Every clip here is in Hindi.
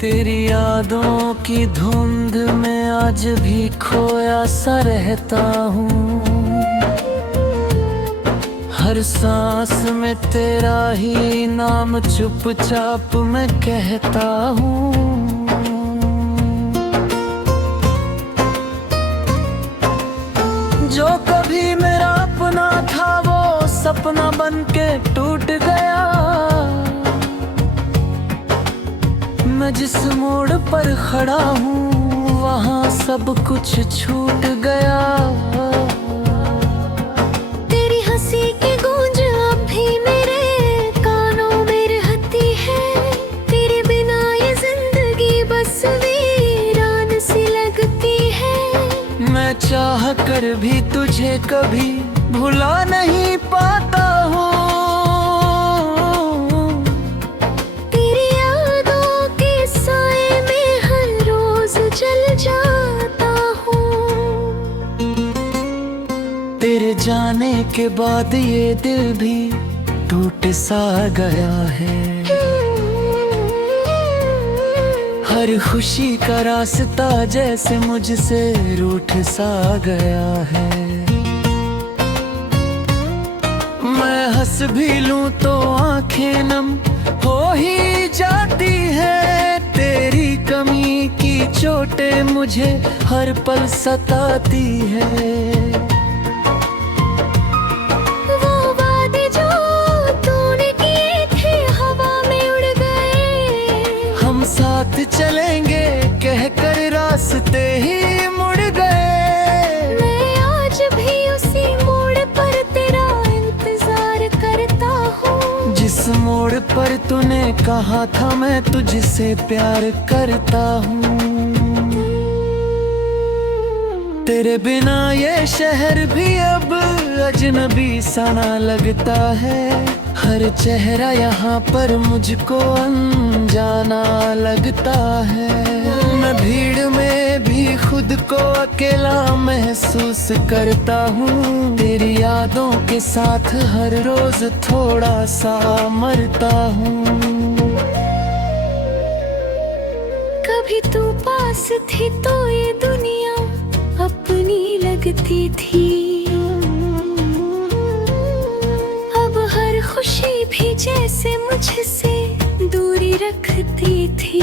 तेरी यादों की धुंध में आज भी खोया सा रहता हूँ। हर सांस में तेरा ही नाम चुपचाप मैं कहता हूँ। जो कभी मेरा अपना था वो सपना बन के टूट गया। मैं जिस मोड़ पर खड़ा हूँ वहाँ सब कुछ छूट गया। तेरी हंसी की गूंज अब भी मेरे कानों में रहती है। तेरे बिना ये जिंदगी बस वीरान सी लगती है। मैं चाह कर भी तुझे कभी भुला नहीं पाता हूँ। तेरी यादों के साए में हर रोज जल जाता हूँ। तेरे जाने के बाद ये दिल भी टूट सा गया है। हर खुशी का रास्ता जैसे मुझसे रूठ सा गया है। मैं हंस भी लूं तो आंखें नम हो ही जाती है। तेरी कमी की चोटें मुझे हर पल सताती है। वो वादे जो तूने किए थे हवा में उड़ गए। हम साथ चलेंगे कहकर रास्ते ही मुड़ गए। मैं आज भी उसी मोड़ पर तेरा इंतजार करता हूँ। जिस मोड़ पर तूने कहा था मैं तुझसे प्यार करता हूँ। तेरे बिना ये शहर भी अब अजनबी सा ना लगता है। हर चेहरा यहाँ पर मुझको अनजाना लगता है। मैं भीड़ में भी खुद को अकेला महसूस करता हूँ। तेरी यादों के साथ हर रोज थोड़ा सा मरता हूँ। कभी तू पास थी तो ये दुनिया अपनी लगती थी। अब हर खुशी भी जैसे मुझसे दूरी रखती थी।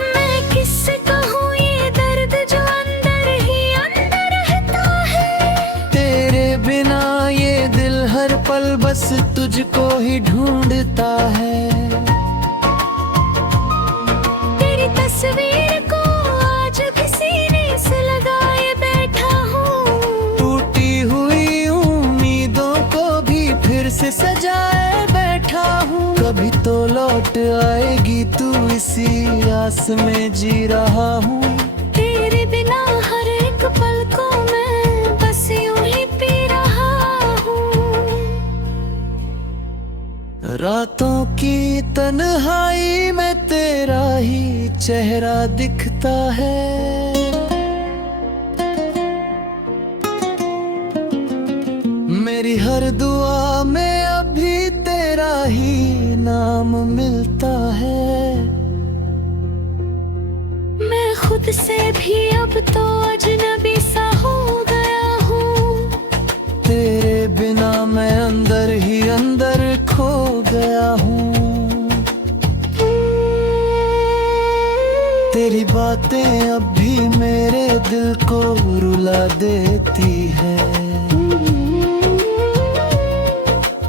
मैं किससे कहूँ ये दर्द जो अंदर ही अंदर रहता है। तेरे बिना ये दिल हर पल बस तुझको ही ढूंढता है। तेरी तस्वीर को आज भी सीने से लगाए बैठा हूँ। टूटी हुई उम्मीदों को भी फिर से सजाए बैठा हूँ। कभी तो लौट आएगी तू इसी आस में जी रहा हूँ। तेरे बिना हर एक पल को मैं बस यूं ही पी रहा हूँ। रातों की तन्हाई में तेरा ही चेहरा दिखता है। मेरी हर दुआ में अभी तेरा ही नाम मिलता है। मैं खुद से भी अब तो अजनबी सा हो गया हूँ। तेरे बिना मैं अंदर ही अंदर खो गया हूँ। तेरी बातें अब भी मेरे दिल को रुला देती है।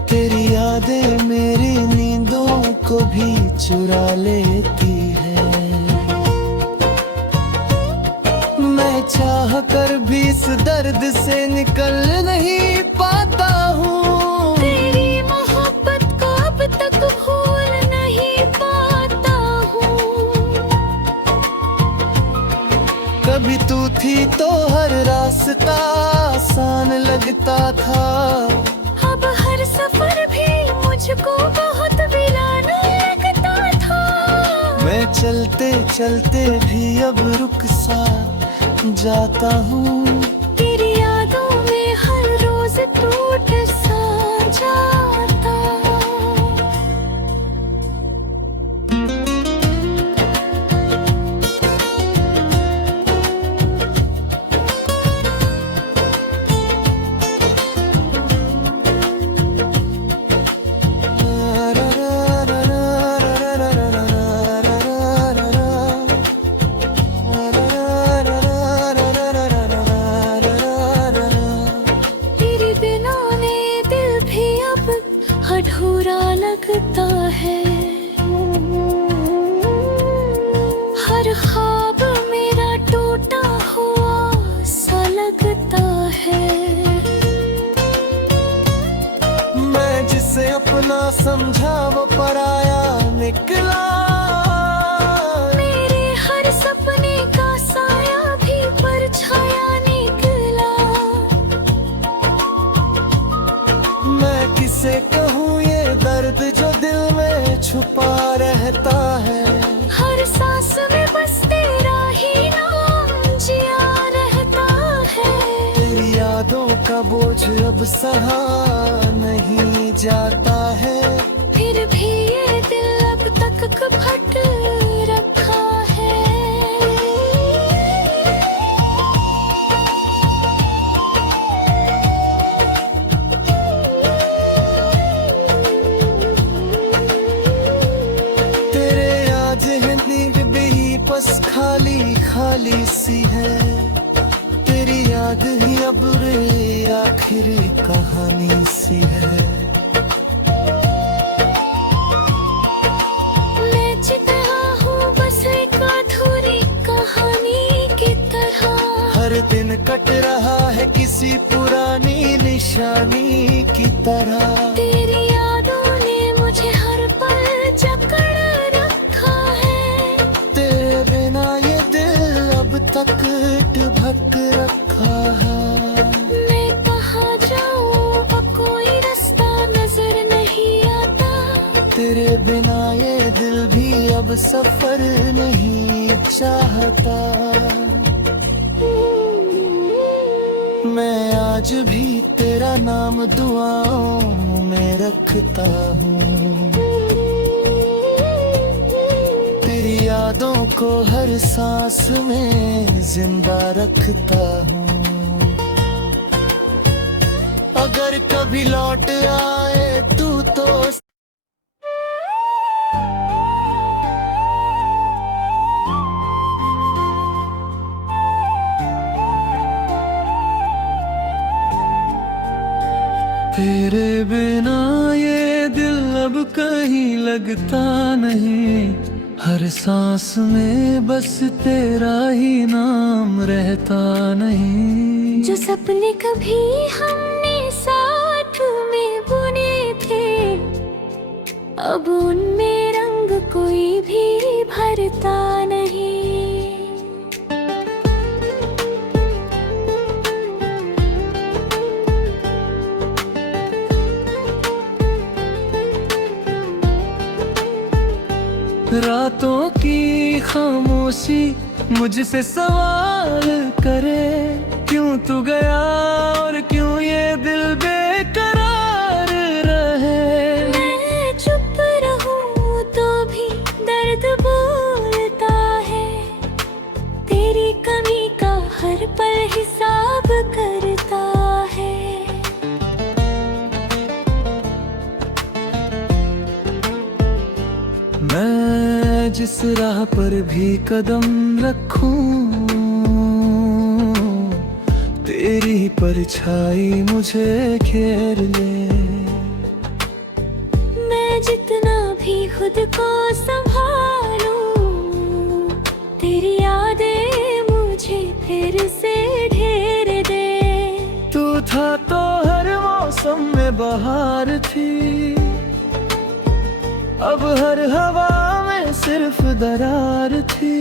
तेरी यादें मेरी नींदों को भी चुरा लेती है। मैं चाह कर भी इस दर्द से निकल नहीं पाता हूँ। तेरी मोहब्बत को अब तक भूल नहीं पाता हूँ। कभी तू थी तो हर रास्ता आसान लगता था। अब हर सफर भी मुझको बहुत वीरान लगता था। मैं चलते चलते भी अब रुक सा जाता हूँ। तेरी यादों में हर रोज टूट सा जाता। अधूरा लगता है। हर ख्वाब मेरा टूटा हुआ सा लगता है। मैं जिसे अपना समझा वो पराया निकला। मेरे हर सपने का साया भी परछाया निकला। मैं किसे कहूँ ये दर्द जो दिल में छुपा रहता है। हर सांस में बस तेरा ही नाम जिया रहता है। तेरी यादों का बोझ अब सहा नहीं जाता है। फिर भी ये दिल अब तक घबट रखा है। तेरे आज है नींद भी बस खाली खाली सी है। तेरी याद ही अब रे आखिरी कहानी सी है। मैं चितला हूँ बस एक अधूरी कहानी की तरह। हर दिन कट रहा है किसी पुरानी निशानी की तरह। तेरी यादों ने मुझे हर पल जकड़ रखा है। तेरे बिना ये दिल अब तक ढक रखा है। मैं कहाँ जाऊँ अब कोई रास्ता नजर नहीं आता। तेरे बिना ये दिल भी अब सफर नहीं चाहता। मैं आज भी तेरा नाम दुआओं में रखता हूँ। तेरी यादों को हर सांस में जिंदा रखता हूँ। अगर कभी लौट आए तू तो तेरे बिना ये दिल अब कहीं लगता नहीं। हर सांस में बस तेरा ही नाम रहता नहीं। जो सपने कभी हमने साथ में बुने थे अब उनमें रंग कोई भी भरता नहीं। रातों की खामोशी मुझसे सवाल करे। क्यों तू गया और क्यों ये दिल बेकरार रहे। मैं चुप रहूं तो भी दर्द बोलता है। तेरी कमी का हर पल हिसाब करता है। मैं जिस राह पर भी कदम रखूं तेरी परछाई मुझे घेर ले। मैं जितना भी खुद को संभालूं तेरी यादें मुझे फिर से घेर दे। तू था तो हर मौसम में बहार थी। अब हर हवा में सिर्फ दरार थी।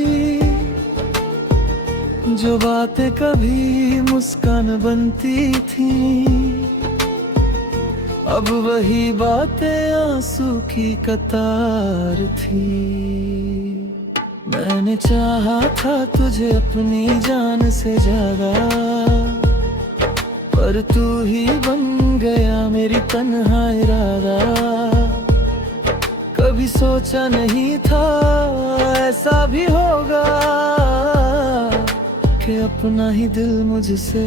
जो बातें कभी मुस्कान बनती थी अब वही बातें आंसू की कतार थी। मैंने चाहा था तुझे अपनी जान से ज्यादा पर तू ही बन गया मेरी तन्हा इरादा। कभी सोचा नहीं था ऐसा भी होगा कि अपना ही दिल मुझसे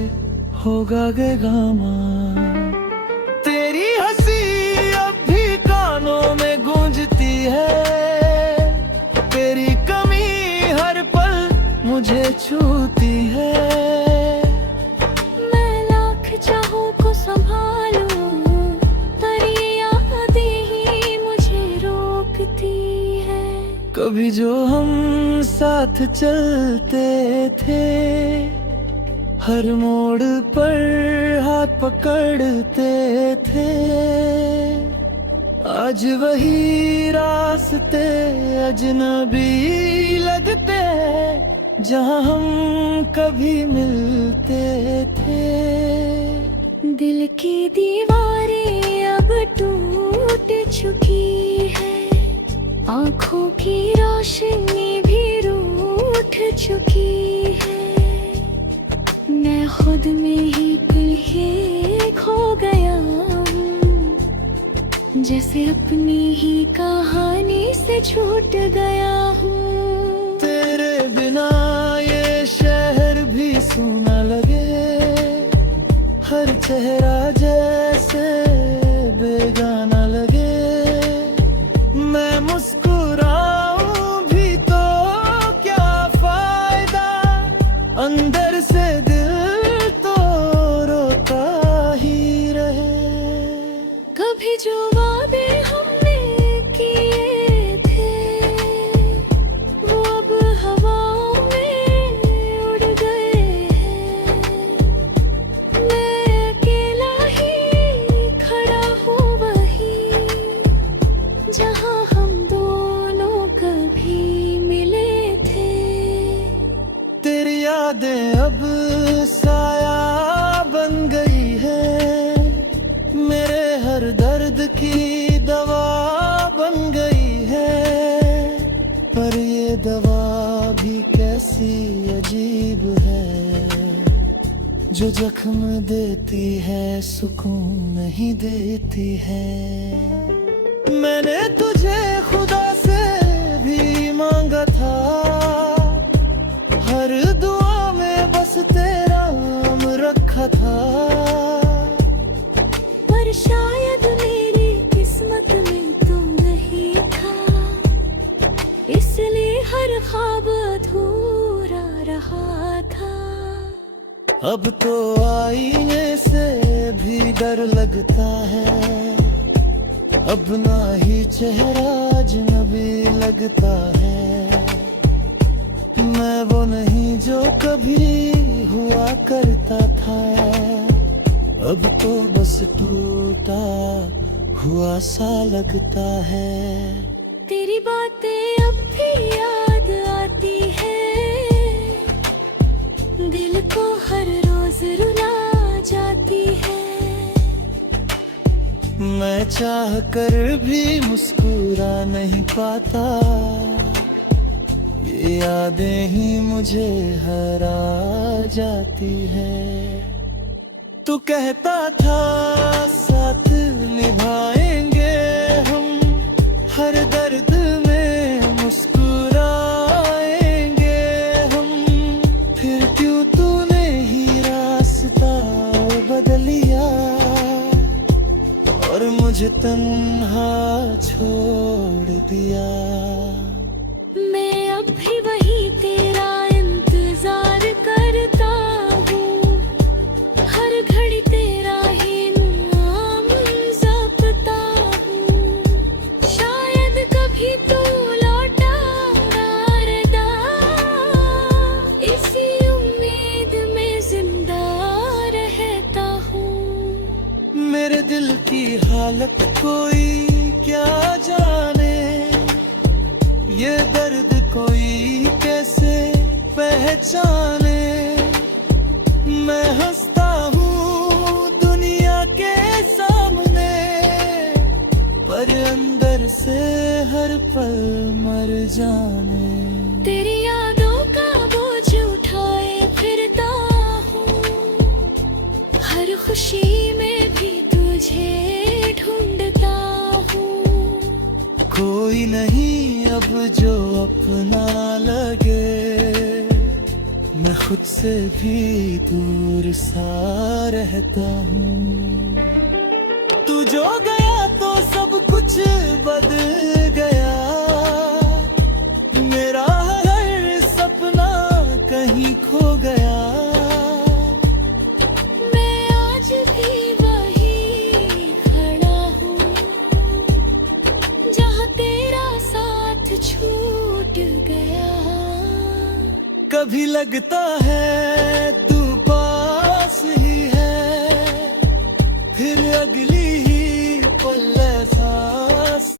होगा बेगामा। तेरी हंसी अब भी कानों में गूंजती है। तेरी कमी हर पल मुझे छूती है। मैं लाख चाहों को संभालूं पर ये यादें कभी जो हम साथ चलते थे, हर मोड़ पर हाथ पकड़ते थे, आज वही रास्ते अजनबी लगते हैं जहाँ हम कभी मिलते थे। दिल की दीवारें अब टूट चुकी है, आँखों की रोशनी भी रूठ चुकी है, मैं खुद में ही कहीं खो गया हूँ, जैसे अपनी ही कहानी से छूट गया हूँ। तेरे बिना ये शहर भी सूना लगे, हर चेहरा जैसे बेगाना लगे, मैं मुस्कुराऊं भी तो क्या फायदा, अंदर से दिल तो रोता ही रहे। कभी जो वादे हमने किए थे, वो अब हवाओं में उड़ गए हैं, मैं अकेला ही खड़ा हूँ वहीं, जहाँ हम दोनों कभी मिले थे। तेरी यादें अब साया बन गई है, मेरे हर दर्द की दवा बन गई है, पर ये दवा भी कैसी अजीब है, जो जख्म देती है सुकून नहीं देती है। मैंने तुझे खुदा से भी मांगा था, हर दुआ में बस तेरा नाम रखा था, पर शायद मेरी किस्मत में तू नहीं था, इसलिए हर ख्वाब अधूरा रहा था। अब तो आईने से भी डर लगता है, अब ना ही चेहरा अजनबी लगता है, मैं वो नहीं जो कभी हुआ करता था, अब तो बस टूटा हुआ सा लगता है। तेरी बातें अब भी याद आती है, दिल को हर रोज रुला जाती है, मैं चाह कर भी मुस्कुरा नहीं पाता, ये यादें ही मुझे हरा जाती है। तू कहता था साथ निभाएंगे हम, हर दर्द में मुस्कुराएंगे हम, फिर क्यों तूने ही रास्ता बदल लिया और मुझे तन्हा छोड़ दिया। मैं अब भी वही तेरा इंतजार करता हूँ, हर घड़ी तेरा ही नाम जपता हूँ, शायद कभी तू लौटा ना रहता, इसी उम्मीद में जिंदा रहता हूँ। मेरे दिल की हालत कोई क्या जाने, ये दर्द कोई कैसे पहचाने, मैं हंसता हूँ दुनिया के सामने, पर अंदर से हर पल मर जाने। तेरी यादों का बोझ उठाए फिरता हूँ, हर खुशी में भी तुझे ढूंढता हूँ, कोई नहीं अब जो अपना लगे, मैं खुद से भी दूर सा रहता हूँ। तू जो गया तो सब कुछ बदल गया, मेरा हर सपना कहीं खो गया, मैं आज भी वही खड़ा हूँ, जहाँ तेरा साथ छू गया। कभी लगता है तू पास ही है, फिर अगली ही पल एहसास।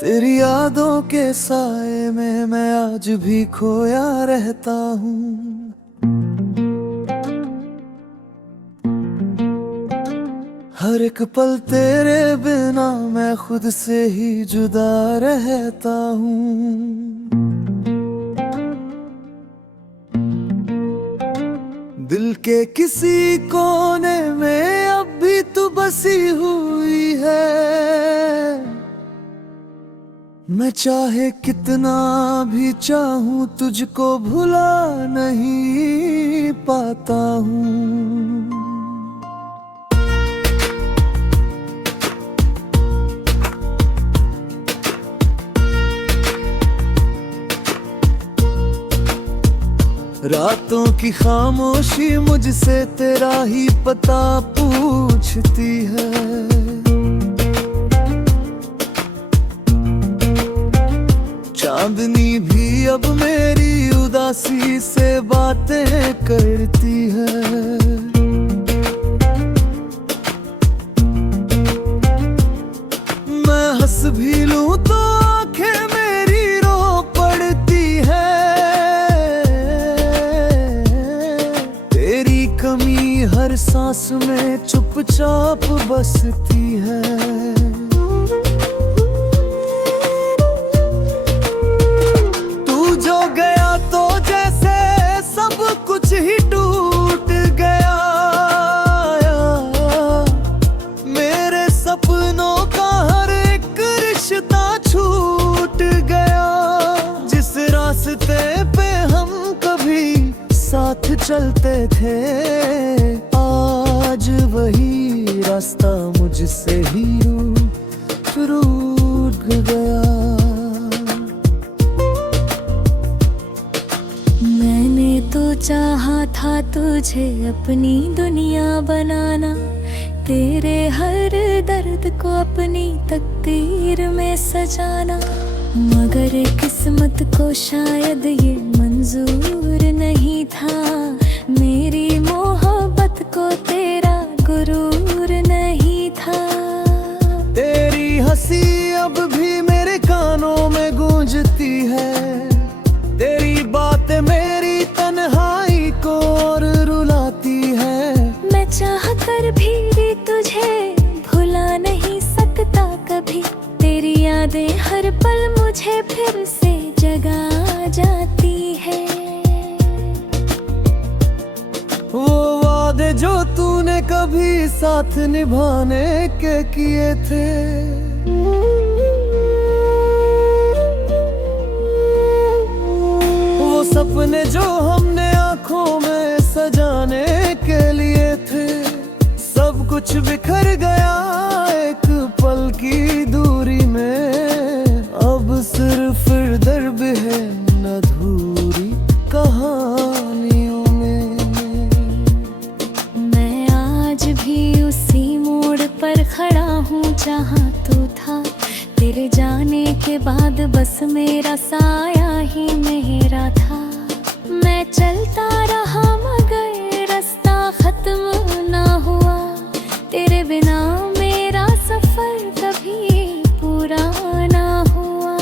तेरी यादों के साए में मैं आज भी खोया रहता हूँ। हर एक पल तेरे बिना मैं खुद से ही जुदा रहता हूँ। दिल के किसी कोने में अब भी तू बसी हुई है। मैं चाहे कितना भी चाहूं तुझको भुला नहीं पाता हूँ। रातों की खामोशी मुझसे तेरा ही पता पूछती है। चांदनी भी अब मेरी उदासी से बातें करती है। मैं हंस भी लूं तो आंखें मेरी रो पड़ती है। तेरी कमी हर सांस में चुपचाप बसती है। ही टूट गया मेरे सपनों का हर एक रिश्ता छूट गया। जिस रास्ते पे हम कभी साथ चलते थे आज वही रास्ता मुझसे ही रूठ गया। तो चाहा था तुझे अपनी दुनिया बनाना, तेरे हर दर्द को अपनी तकदीर में सजाना। मगर किस्मत को शायद ये मंजूर नहीं था, मेरी मोहब्बत को तेरा गुरूर नहीं था। तेरी हंसी अब भी मेरे कानों में गूंजती है। तेरी बातें मेरी तन्हाई को और रुलाती है। मैं चाह कर भी तुझे भुला नहीं सकता कभी, तेरी यादें हर पल मुझे फिर से जगा जाती है। वो वादे जो तूने कभी साथ निभाने के किए थे, सपने जो हमने आंखों में सजाने के लिए थे, सब कुछ बिखर गया एक पल की दूरी में। अब सिर्फ दर्द है अधूरी कहानियों में। मैं आज भी उसी मोड़ पर खड़ा हूँ जहाँ तू था। तेरे जाने के बाद बस मेरा साया ही मेरा था। मैं चलता रहा मगर रास्ता खत्म ना हुआ, तेरे बिना मेरा सफर कभी पूरा ना हुआ।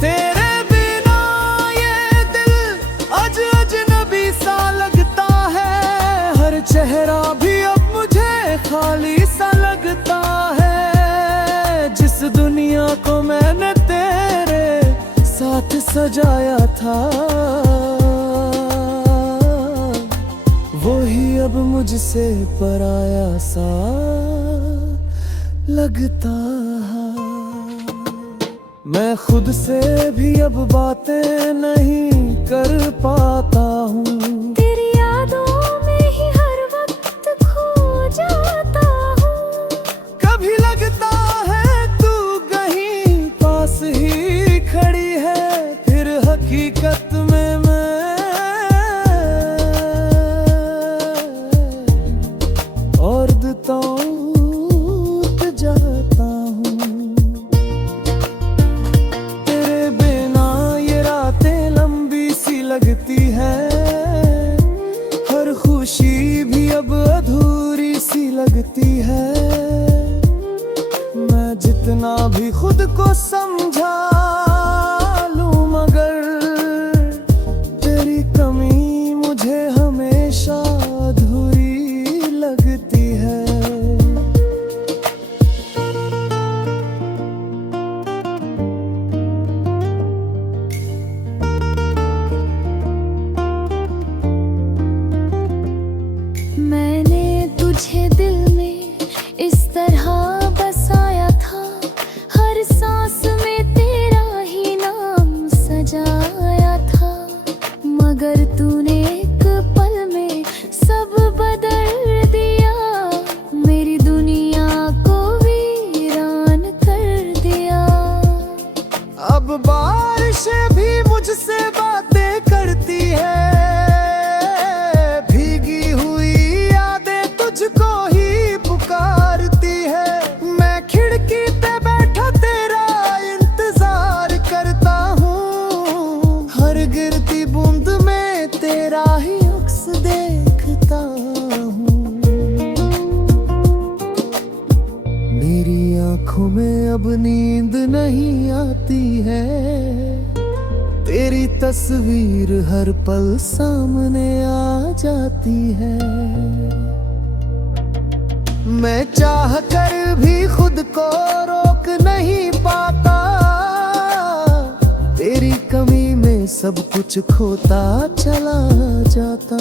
तेरे बिना ये दिल अजनबी सा लगता है, हर चेहरा भी अब मुझे खाली सा लगता है। जिस दुनिया को मैंने तेरे साथ सजाया था, वही अब मुझसे पराया सा लगता है। मैं खुद से भी अब बातें नहीं कर पाता हूँ। तेरी यादों में ही हर वक्त खो जाता हूँ। कभी लगता है तू कहीं पास ही खड़ी है, फिर भी खुद को समझा लूं, मगर तेरी कमी मुझे हमेशा अधूरी लगती है। मैंने तुझे दिल में इस तरह बसाया था, हर सांस में तेरा ही नाम सजाया था, मगर तूने एक पल में सब बदल दिया, मेरी दुनिया को वीरान कर दिया। अब बारिशें भी मुझसे बातें करती है, भीगी हुई यादें तुझको ही पुकारती है। मैं खिड़की पे बैठा तेरा इंतजार करता हूँ, हर गिरती बूंद में तेरा ही अक्स देखता हूँ। मेरी आंखों में अब नींद नहीं आती है, तेरी तस्वीर हर पल सामने आ जाती है। मैं चाह कर भी खुद को रोक नहीं पाता, तेरी कमी में सब कुछ खोता चला जाता।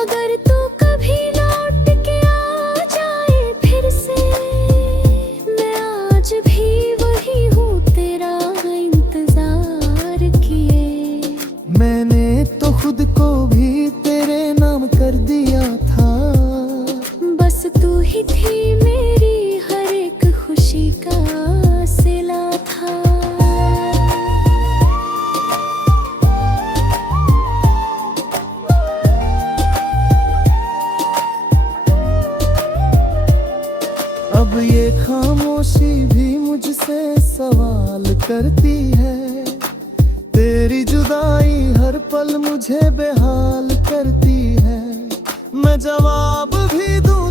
अगर तू कभी लौट के आ जाए फिर से, मैं आज भी वही हूँ तेरा इंतजार किए। मैंने तो खुद को भी तेरे नाम कर दिया था, बस तू ही थी मेरी हर एक खुशी का सिला था। अब ये खामोशी भी मुझसे सवाल करती है, तेरी जुदाई हर पल मुझे बेहाल करती है। मैं जवाब भी दूं